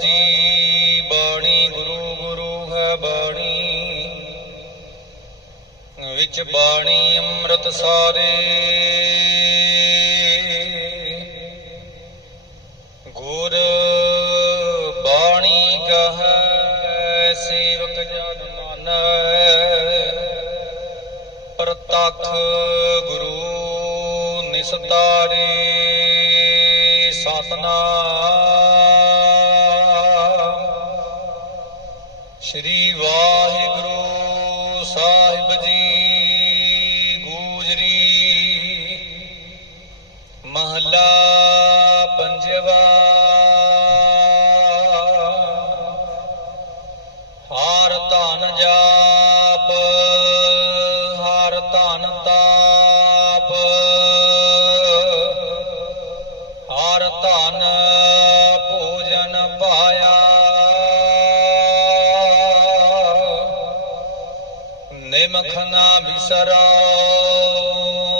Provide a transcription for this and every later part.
ਜੀ ਬਾਣੀ, ਗੁਰੂ ਗੁਰੂ ਹੈ ਬਾਣੀ। ਵਿੱਚ ਬਾਣੀ ਅੰਮ੍ਰਿਤ ਸਾਰੇ। ਗੁਰ ਬਾਣੀ ਕਹੈ, ਸੇਵਕ ਜਨ ਮਾਨੈ। ਪ੍ਰਤੱਖ ਗੁਰੂ ਨਿਸਤਾਰੇ, ਸਤਨਾਮ। ਸ੍ਰੀ ਵਾਹਿਗੁਰੂ ਸਾਹਿਬ ਜੀ ਗੂਜਰੀ। ਮਹਲਾ ਪੰਜਵਾ। ਹਾਰ ਧਨ ਜਾਪ, ਹਾਰ ਧਨ ਤਾਪ। ਹਾਰ ਧਨ ਨਿਮਖ ਨਾ ਬਿਸਰੋ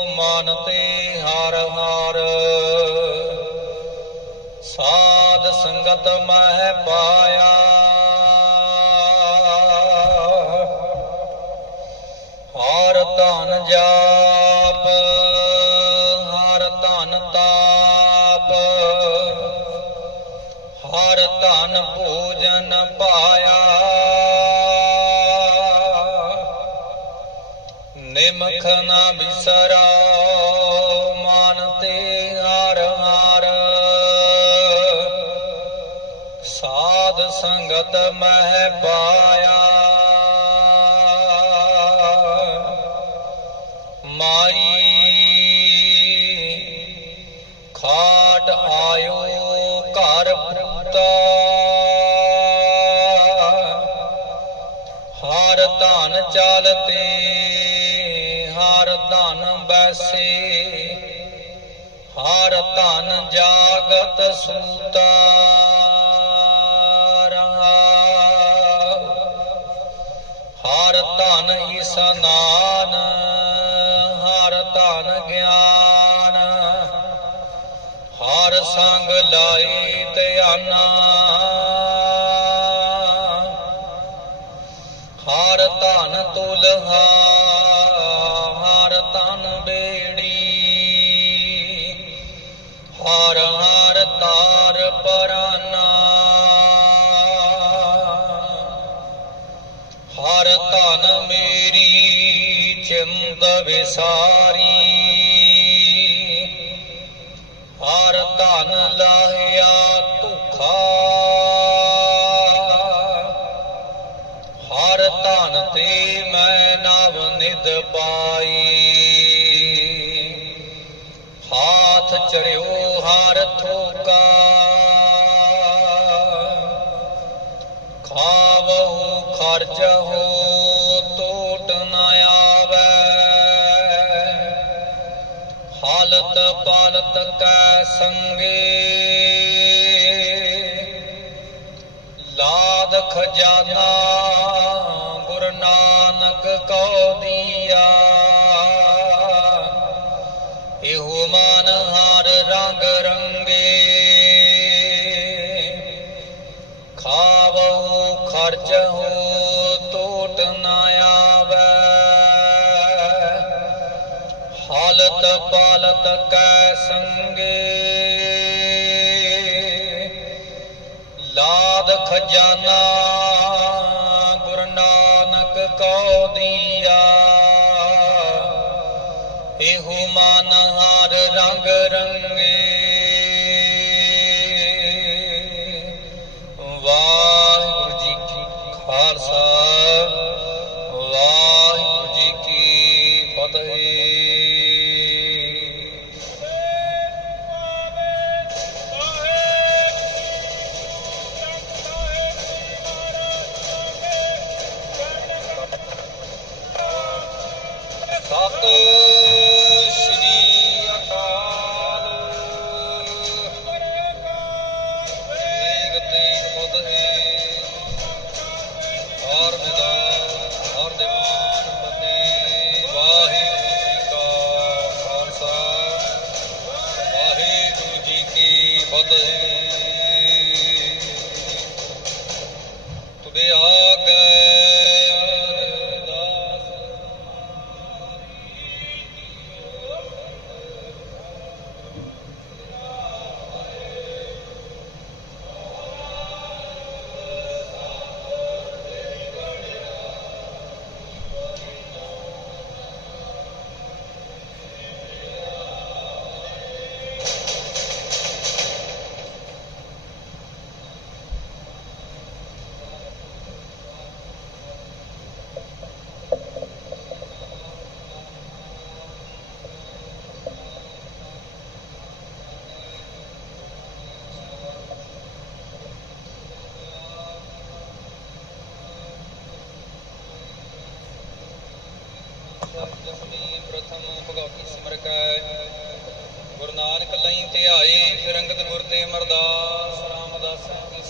ਮਨ ਤੇ ਹਰ ਹਰ। ਸਾਧ ਸੰਗਤ ਮਹਿ ਪਾਇਆ। ਹਰ ਧਨ ਜਾਪ ਨਿਮਖ ਨਾ ਬਿਸਰੋ ਮਨ ਤੇ ਹਰ ਹਰ। ਸਾਧ ਸੰਗਤ ਮਹਿ ਪਾਇਆ ਬੈਸੇ ਹਰ ਧਨ ਜਾਗਤ ਸੂਤਾ ਹਰ ਧਨ ਇਸਨਾਨ ਹਰ ਧਨ ਗਿਆਨ। ਹਰ ਸੰਗ ਲਾਈ ਧਿਆਨਾ ਹਰ ਧਨ ਤੁਲਹਾ ਮੇਰੀ ਚਿੰਦ ਵਿਸਾਰੀ। ਹਰ ਧਨ ਲਾਹਿਆ ਧੁਖਾ। ਹਰ ਧਨ ਤੇ ਮੈਂ ਨਵ ਨਿਦ ਪਾਈ। ਹਾਥ ਚੜਿਓ ਹਰ ਥੋਕਾ। ਖਾਵਹੁ ਖਰਚ ਸੰਗੇ ਲਾਦ ਖਜ਼ਾਨਾ ਗੁਰ ਨਾਨਕ ਕਉ ਦੀਆ। ਇਹੋ ਮਨ ਹਰ ਰੰਗ ਰੰਗੇ। ਖਾਵਹੁ ਖਰਚ ਹੋ ਟੋਟ ਨ ਆਵੈ। ਹਾਲਤ ਪਾਲਤ ਕੈ ਸੰਗੇ। ਲਾਦ ਖਜ਼ਾਨਾ ਗੁਰੂ ਨਾਨਕ ਕਉ ਦੀਆ। ਇਹੋ ਮਨ ਹਰ ਰੰਗ ਰੰਗੇ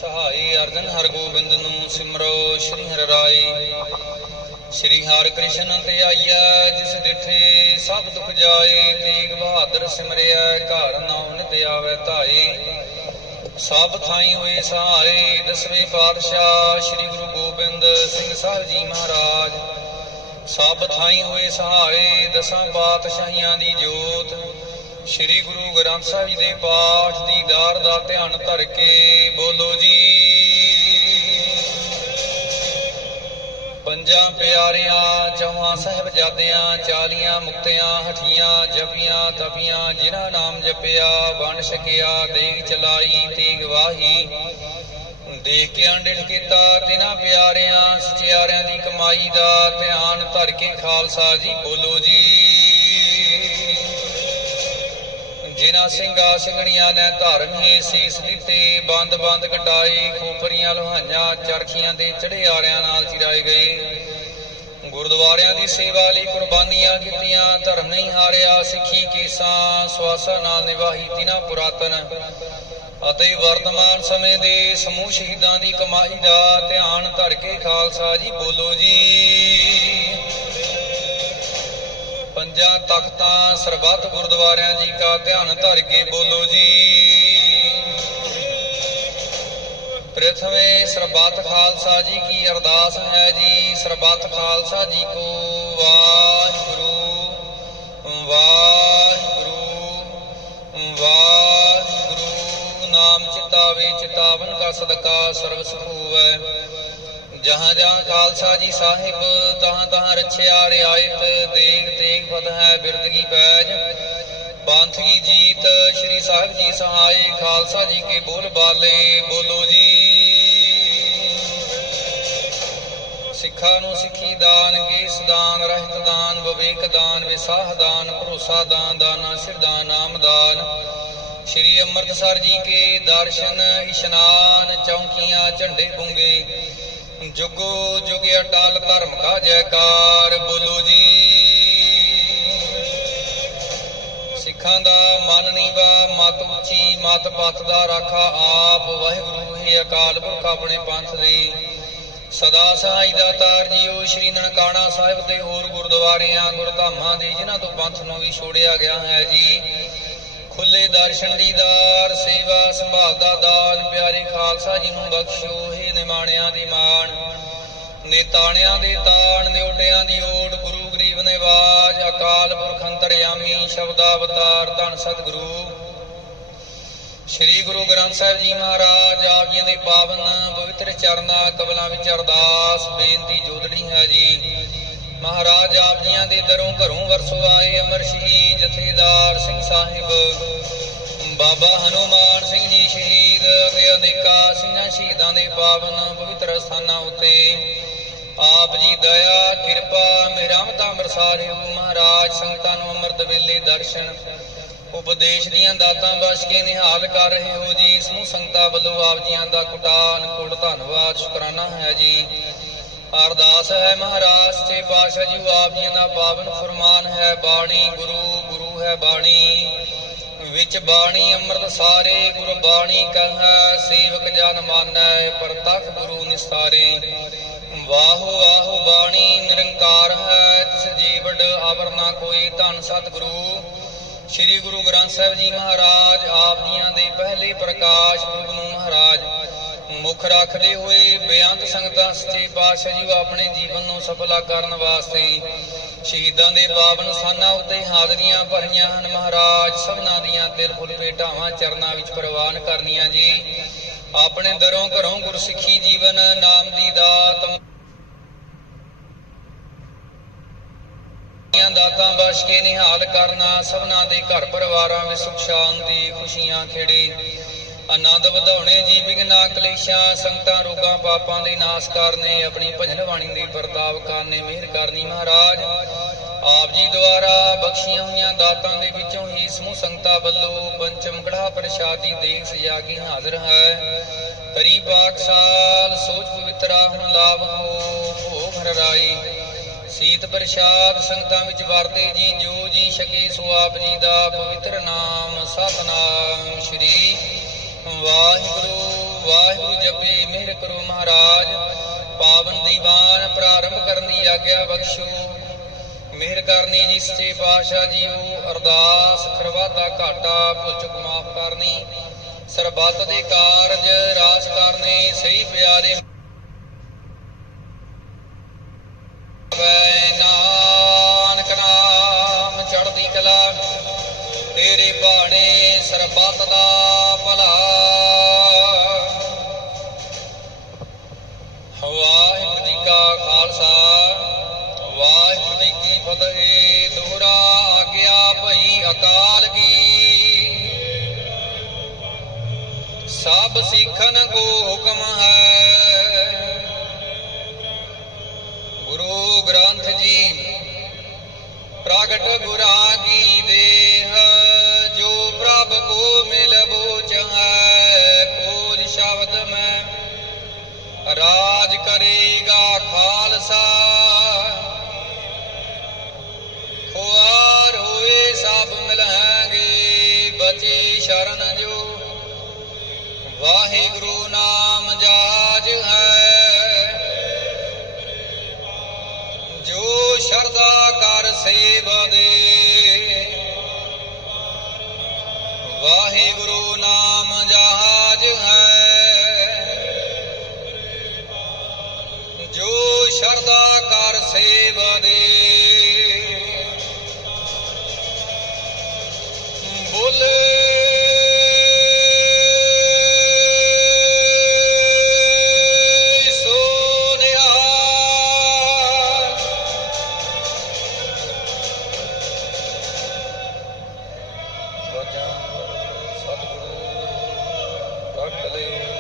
ਸਹਾਈ ਅਰਜਨ ਹਰਗੋਬਿੰਦ ਨੂੰ ਸਿਮਰੋ ਸ੍ਰੀ ਹਰਿ ਰਾਏ ਸ੍ਰੀ ਹਰਿ ਕ੍ਰਿਸ਼ਨ ਧਿਆਈਐ ਜਿਸ ਡਿਠੇ ਸਭ ਦੁਖ ਜਾਏ, ਤੇਗ ਬਹਾਦਰ ਸਿਮਰਿਆ ਘਰ ਨਾਉ ਨਿਤ ਆਵੇ ਧਾਏ। ਸਭ ਥਾਈ ਹੋਏ ਸਹਾਰੇ ਦਸਵੇਂ ਪਾਤਸ਼ਾਹ ਸ੍ਰੀ ਗੁਰੂ ਗੋਬਿੰਦ ਸਿੰਘ ਸਾਹਿਬ ਜੀ ਮਹਾਰਾਜ। ਸਭ ਥਾਈ ਹੋਏ ਸਹਾਰੇ ਦਸਾਂ ਪਾਤਸ਼ਾਹੀਆਂ ਦੀ ਜੋਤ। ਸ੍ਰੀ ਗੁਰੂ ਗ੍ਰੰਥ ਸਾਹਿਬ ਜੀ ਦੇ ਪਾਠ ਦੀ ਦਾਰ ਦਾ ਧਿਆਨ ਧਰ ਕੇ ਬੋਲੋ ਜੀ। ਪੰਜਾਂ ਪਿਆਰਿਆਂ ਚੌਹਾਂ ਸਾਹਿਬਜ਼ਾਦਿਆਂ, ਚਾਲੀਆਂ ਮੁਕਤਿਆਂ, ਹਠੀਆਂ, ਜਪੀਆਂ, ਤਪੀਆਂ, ਜਿਨ੍ਹਾਂ ਨਾਮ ਜਪਿਆ ਬਣ ਛਕਿਆ, ਦੇਗ ਚਲਾਈ, ਤੀਗ ਵਾਹੀ। ਦੇਖ ਕੇ ਅੰਡਿਲ ਕੀਤਾ, ਤਿਨਾਂ ਪਿਆਰਿਆਂ, ਸਚਿਆਰਿਆਂ ਦੀ ਕਮਾਈ ਦਾ ਧਿਆਨ ਧਰ ਕੇ ਖਾਲਸਾ ਜੀ ਬੋਲੋ ਜੀ। ਜਿਨ੍ਹਾਂ ਸਿੰਘਾਂ ਸਿੰਘਣੀਆਂ ਨੇ ਧਰਮ ਹੀ ਸੀਸ ਦਿੱਤੇ ਬੰਦ ਬੰਦ ਕਟਾਏ ਖੋਪਰੀਆਂ, ਲੋਹਾਈਆਂ, ਚਰਖੀਆਂ ਦੇ ਚੜਿਆਰਿਆਂ ਨਾਲ ਚਿਰਾਏ ਗਏ। ਗੁਰਦੁਆਰਿਆਂ ਦੀ ਸੇਵਾ ਲਈ ਕੁਰਬਾਨੀਆਂ ਕੀਤੀਆਂ, ਧਰਮ ਨਹੀਂ ਹਾਰਿਆ, ਸਿੱਖੀ ਕੇਸਾਂ, ਸਵਾਸਾਂ ਨਾਲ ਨਿਵਾਹੀ ਤਿਨਾਂ ਪੁਰਾਤਨ। ਅਤੇ ਵਰਤਮਾਨ ਸਮੇਂ ਦੇ ਸਮੂਹ ਸ਼ਹੀਦਾਂ ਦੀ ਕਮਾਈ ਦਾ ਧਿਆਨ ਧਰ ਕੇ ਖਾਲਸਾ ਜੀ ਬੋਲੋ ਜੀ। ਪੰਜਾਂ ਤਖਤਾਂ ਸਰਬੱਤ ਗੁਰਦੁਆਰਿਆਂ ਜੀ ਕਾ ਧਿਆਨ ਧਰ ਕੇ ਬੋਲੋ ਜੀ। ਪ੍ਰਥਮੇ ਸਰਬੱਤ ਖਾਲਸਾ ਜੀ ਕੀ ਅਰਦਾਸ ਹੈ ਜੀ। ਸਰਬੱਤ ਖਾਲਸਾ ਜੀ ਕੋ ਵਾਹਿਗੁਰੂ ਵਾਹਿਗੁਰੂ ਵਾਹਿਗੁਰੂ। ਨਾਮ ਚਿਤਾਵੇ ਚਿਤਾਵਨ ਕਾ ਸਦਕਾ ਸਰਬ ਸੁਖ ਹੋਵੈ। ਜਹਾਂ ਜਹਾਂ ਖਾਲਸਾ ਜੀ ਸਾਹਿਬ, ਤਹਾਂ ਤਹਾਂ ਰਛਿਆ ਰਿਆਇਤ, ਦੇਗ ਤੇਗ ਫਤ ਬਿਰਦਗੀ ਪੈਜ। ਪੰਥ ਕੀ ਜੀਤ, ਸ੍ਰੀ ਸਾਹਿਬ ਜੀ ਸਹਾਈ, ਖਾਲਸਾ ਜੀ ਕੇ ਬੋਲ ਬਾਲੇ, ਬੋਲੋ ਜੀ। ਸਿੱਖਾਂ ਨੂੰ ਸਿੱਖੀ ਦਾਨ, ਕੇਸ ਦਾਨ, ਰਹਿਤ ਦਾਨ, ਵਿਵੇਕ ਦਾਨ, ਵਿਸਾਹ ਦਾਨ, ਭਰੋਸਾ ਦਾਨ, ਦਾਨਾ ਸਿਰਦਾਨ ਨਾਮ ਦਾਨ। ਸ੍ਰੀ ਅੰਮ੍ਰਿਤਸਰ ਜੀ ਕੇ ਦਰਸ਼ਨ, ਇਸ਼ਨਾਨ, ਚੌਂਕੀਆਂ, ਝੰਡੇ ਬੁੰਗੇ ਜੁਗੋ ਜੁਗ ਅਟਲ ਧਰਮ ਕਾ ਜੈਕਾਰ ਬੋਲੋ ਜੀ। ਸਿੱਖਾਂ ਦਾ ਮਨ ਨੀਵਾ ਮਤ ਉੱਚੀ, ਮਤ ਪਤ ਦਾ ਰਾਖਾ ਆਪ। ਵਾਹਿਗੁਰੂ ਹੀ ਅਕਾਲ ਪੁਰਖ ਆਪਣੇ ਪੰਥ ਦੀ। ਸਦਾ ਸਹਾਈ ਦਾ ਤਾਰ ਜੀਓ, ਸ਼੍ਰੀ ਨਨਕਾਣਾ ਸਾਹਿਬ ਦੇ ਹੋਰ ਗੁਰਦੁਆਰਿਆਂ, ਗੁਰਧਾਮਾਂ ਦੇ, ਜਿਨ੍ਹਾਂ ਤੋਂ ਪੰਥ ਨੂੰ ਵੀ ਛੋੜਿਆ ਗਿਆ ਹੈ ਜੀ। ਖੁੱਲੇ ਦਰਸ਼ਨ ਦੀਦਾਰ ਸੇਵਾ ਸੰਭਾਲ ਦਾਨ, ਪਿਆਰੇ ਖਾਲਸਾ ਜੀ ਨੂੰ ਬਖਸ਼ੋ, ਹੇ ਨਿਮਾਣਿਆਂ ਦੀ ਮਾਣ। ਨੇਤਾਣਿਆਂ ਦੇ ਤਾਣ, ਨਿਉਟਿਆਂ ਦੀ ਓਟ, ਗੁਰੂ ਗਰੀਬ ਨਿਵਾਜ, ਅਕਾਲ ਪੁਰਖ ਅੰਤਰਯਾਮੀ ਸ਼ਬਦਾ ਅਵਤਾਰ ਧੰਨ ਸਤਿਗੁਰੂ। ਸ੍ਰੀ ਗੁਰੂ ਗ੍ਰੰਥ ਸਾਹਿਬ ਜੀ ਮਹਾਰਾਜ ਆਪ ਜੀ ਦੇ ਪਾਵਨ ਪਵਿੱਤਰ ਚਰਨਾਂ ਕਬਲਾਂ ਵਿੱਚ ਅਰਦਾਸ, ਬੇਨਤੀ ਜੋਦੜੀ ਹੈ ਜੀ। ਮਹਾਰਾਜ ਆਪ ਜੀਆਂ ਦੇ ਦਰੋਂ ਘਰੋਂ ਵਰਸੋ ਆਏ ਅਮਰ ਸ਼ਹੀਦ ਜਥੇਦਾਰ ਸਿੰਘ ਸਾਹਿਬ। ਬਾਬਾ ਹਨੂਮਾਨ ਸਿੰਘ ਜੀ ਸ਼ਹੀਦ ਅਤੇ ਅਨੇਕਾਂ ਸਿੰਘਾਂ ਸ਼ਹੀਦਾਂ ਦੇ ਪਾਵਨ ਪਵਿੱਤਰ ਸਥਾਨਾਂ ਉੱਤੇ। ਆਪ ਜੀ ਦਇਆ, ਕਿਰਪਾ, ਮਿਹਰਮਤਾਂ ਹੋ ਮਹਾਰਾਜ ਸੰਗਤਾਂ ਨੂੰ ਅੰਮ੍ਰਿਤ ਵੇਲੇ ਦਰਸ਼ਨ, ਉਪਦੇਸ਼ ਦੀਆਂ ਦਾਤਾਂ ਬਖਸ਼ ਕੇ ਨਿਹਾਲ ਕਰ ਰਹੇ ਹੋ ਜੀ। ਸਮੂਹ ਸੰਗਤਾਂ ਵੱਲੋਂ ਆਪ ਜੀਆਂ ਦਾ ਕੁਟਾਨ ਕੋਟ ਧੰਨਵਾਦ, ਸ਼ੁਕਰਾਨਾ ਹੈ ਜੀ। ਅਰਦਾਸ ਹੈ ਮਹਾਰਾਜ, ਤੇ ਪਾਸ਼ਾ ਜੀ ਆਪ ਜੀਆਂ ਦਾ ਪਾਵਨ ਫਰਮਾਨ ਹੈ, ਬਾਣੀ ਗੁਰੂ ਗੁਰੂ ਹੈ ਬਾਣੀ। ਵਿੱਚ ਬਾਣੀ ਅੰਮ੍ਰਿਤ ਸਾਰੇ, ਗੁਰ ਬਾਣੀ ਕਹੈ, ਸੇਵਕ ਜਨ ਮਾਨੈ, ਪ੍ਰਤਖ ਗੁਰੂ ਨਿਸਤਾਰੇ। ਵਾਹੋ ਵਾਹੋ ਬਾਣੀ, ਨਿਰੰਕਾਰ ਹੈ, ਤਿਸ ਜੀਵੜ ਆਵਰ ਨਾ ਕੋਈ ਧੰਨ ਸਤਿਗੁਰੂ। ਸ੍ਰੀ ਗੁਰੂ ਗ੍ਰੰਥ ਸਾਹਿਬ ਜੀ ਮਹਾਰਾਜ, ਆਪ ਜੀਆਂ ਦੇ ਪਹਿਲੇ ਪ੍ਰਕਾਸ਼ ਪੁਰਬ ਨੂੰ ਮਹਾਰਾਜ ਮੁੱਖ ਰੱਖਦੇ ਹੋਏ ਬੇਅੰਤ ਸੰਗਤਾਂ ਸੱਚੇ ਪਾਤਸ਼ਾਹ ਜੀ ਆਪਣੇ ਜੀਵਨ ਨੂੰ ਸਫਲਾ ਕਰਨ ਵਾਸਤੇ ਸ਼ਹੀਦਾਂ ਦੇ ਪਾਵਨ ਸਥਾਨਾਂ ਉੱਤੇ ਹਾਜ਼ਰੀਆਂ ਭਰੀਆਂ ਹਨ। ਮਹਾਰਾਜ ਸਭਨਾਂ ਦੀਆਂ ਦਿਲ ਫੁੱਲ ਭੇਟਾਵਾਂ ਚਰਨਾਂ ਵਿੱਚ ਪ੍ਰਵਾਨ ਕਰਨੀਆਂ ਜੀ। ਆਪਣੇ ਦਰੋਂ ਘਰੋਂ ਗੁਰਸਿੱਖੀ ਜੀਵਨ ਨਾਮ ਦੀ ਦਾਤ ਦਾਤਾਂ ਬਖਸ਼ ਕੇ ਨਿਹਾਲ ਕਰਨਾ, ਸਭਨਾਂ ਦੇ ਘਰ ਪਰਿਵਾਰਾਂ ਵਿੱਚ ਸੁਖ ਸ਼ਾਂਤੀ ਖੁਸ਼ੀਆਂ ਖੇੜੇ। ਆਨੰਦ ਵਧਾਉਣੇ ਜੀ, ਬਿਗਨਾ ਕਲੇਸ਼ਾਂ, ਸੰਗਤਾਂ, ਰੋਗਾਂ, ਪਾਪਾਂ ਦੇ ਨਾਸ਼ ਕਰਨੇ, ਆਪਣੀ ਭਜਨ ਬਾਣੀ ਦੀ ਪ੍ਰਤਾਪ ਕਰਨੇ, ਮਿਹਰ ਕਰਨੀ ਮਹਾਰਾਜ। ਆਪ ਜੀ ਦੁਆਰਾ ਬਖਸ਼ੀਆਂ ਹੋਈਆਂ ਦਾਤਾਂ ਦੇ ਵਿੱਚੋਂ ਹੀ ਸਮੂਹ ਸੰਗਤਾਂ ਵੱਲੋਂ ਪੰਚਮ ਕੜਾ ਪ੍ਰਸ਼ਾਦੀ ਦੇਖ ਸਜਾ ਕੇ ਹਾਜ਼ਰ ਹੈ। ਤਰੀ ਪਾਕ ਸਾਲ, ਸੋਚ ਪਵਿੱਤਰਾ ਹੁਣ ਲਾਭ ਹੋ, ਭੋਗ ਹਰ ਸੀਤ ਪ੍ਰਸ਼ਾਦ ਸੰਗਤਾਂ ਵਿੱਚ ਵਰਤੇ ਜੀ, ਜੋ ਜੀ ਛਕੇ ਸੋ ਆਪ ਜੀ ਦਾ ਪਵਿੱਤਰ ਨਾਮ, ਸਤਨਾਮ ਸ਼੍ਰੀ ਵਾਹਿਗੁਰੂ ਵਾਹਿਗੁਰੂ ਜਪੇ, ਮਿਹਰ ਕਰੋ ਮਹਾਰਾਜ। ਪਾਵਨ ਦੀਵਾਨ ਪ੍ਰਾਰੰਭ ਕਰਨ ਦੀ ਆਗਿਆ ਬਖਸ਼ੋ। ਮਿਹਰ ਕਰਨੀ ਜੀ ਸੱਚੇ ਪਾਤਸ਼ਾਹ ਜੀਓ, ਅਰਦਾਸ ਕਰਵਾਤਾ ਘਾਟਾ, ਭੁੱਲ ਮਾਫ ਕਰਨੀ। ਸਰਬੱਤ ਦੇ ਕਾਰਜ ਰਾਸ ਕਰਨੇ, ਸਹੀ ਪਿਆਰੇ ਕਲਾ। ਤੇਰੇ ਬਾਣੇ ਸਰਬੱਤ ਦਾ ਭਲਾ ਵਾਹਿਗੁਰੂ ਜੀ ਕਾ ਖਾਲਸਾ ਵਾਹਿਗੁਰੂ ਜੀ ਕੀ ਫਤਿਹ ਦੋਹਰਾ ਆਗਿਆ ਭਈ ਅਕਾਲ ਕੀ ਸਭ ਸਿੱਖਨ ਕੋ ਹੁਕਮ ਹੈ ਗੁਰੂ ਗ੍ਰੰਥ ਜੀ ਪ੍ਰਗਟ ਗੁਰਾਂ ਕੀ ਦੇਹ ਜੋ ਪ੍ਰਭ ਕੋ ਮਿਲ ਕਰੇਗਾ ਖਾਲਸਾ। ਖੁਆਰ ਹੋਏ ਸਭ ਮਿਲਾਂਗੇ, ਬਚੀ ਸ਼ਰਨ ਜੋ। ਵਾਹਿਗੁਰੂ ਨਾਮ ਜਾਜ ਹੈ। ਜੋ ਸ਼ਰਧਾ ਕਰ ਸੇਵਾ ਵਾਜਾ ਸਤਿਗੁਰੂ ਰੱਖ ਦੇ